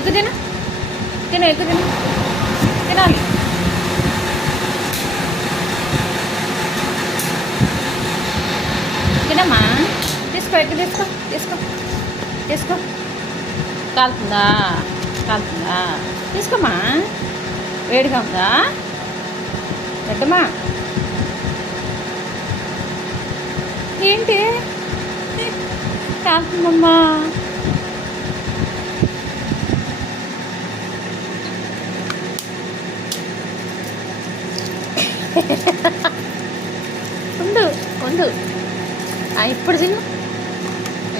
ఎక్కువ తిను తిను ఎక్కువ తిను తినాలి. తినమ్మా, తీసుకో ఎక్కువ తీసుకో తీసుకో తీసుకో. కాలుతుందా కాలుతుందా? తీసుకోమ్మా, వేడిగా ఉందా? పెట్టమ్మా. ఏంటి కాలుతుందమ్మా? ఉండు ఉండు, ఇప్పుడు తిను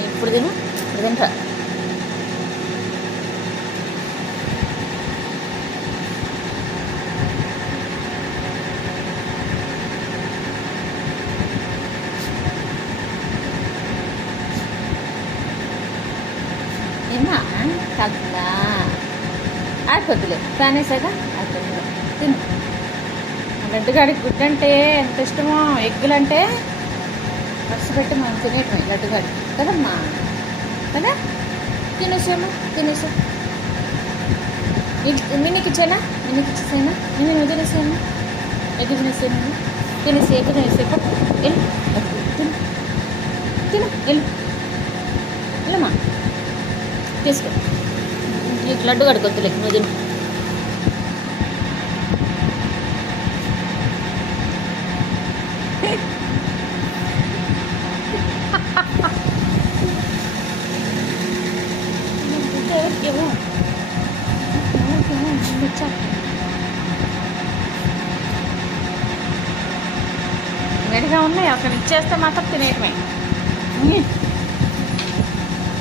ఇప్పుడు తిను, ఇప్పుడు తింటా. ఏమా కాలుతుందా? ఆడిపోద్దులే, ఫ్యాన్ వేసాక ఆడిపోద్దులే. తిను. లడ్డుగాడికి గుడ్డు అంటే ఎంత ఇష్టమో, ఎగ్గులంటే వరుస పెట్టి మనం తినేయటమే లడ్డుగాడి కదమ్మా, కదా? తినేసామా, తినేసా. మిన్నికి ఇచ్చానా, మిన్నికి ఇచ్చేసానా? నేను తినేసాను, ఎగ్గు తినేసాను. తినేసి ఎగ్గు తినేసి వెళ్ళు, తిను తిను, వెళ్ళు వెళ్ళమ్మా, తీసుకో. నీకు లడ్డు గడుకొద్దులే, నువ్వు తిను. వేడిగా ఉన్నాయి, అక్కడ ఇచ్చేస్తే మాత్రం తినేయటమే.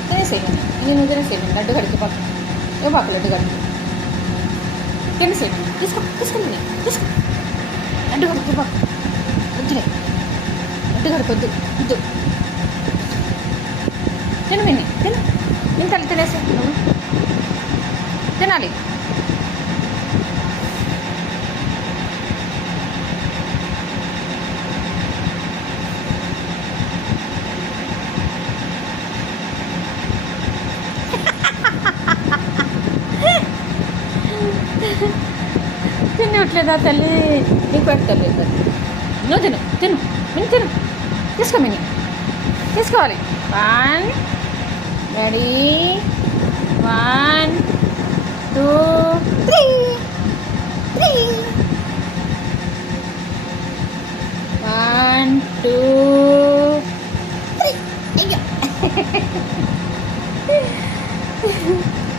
తినేసేయండి, నేను తినేసేయండి. లడ్డు గడికి పక్క ఏ పక్క లడ్డు గడికి తినేసేయండి. తీసుకో తీసుకుంది, తీసుకో. లడ్డు గడికి పక్క వద్దులే, లడ్డు గడికి వద్దు వద్దు. తిను విని తిను, నేను తల్లి తినేసే, నువ్వు తినాలి. తినట్లేదా తల్లి? నీకు పెడతలేదు. నువ్వు తిను తిను, మిని తిను, తీసుకో. మిని తీసుకోవాలి. 1 రెడీ, 1 2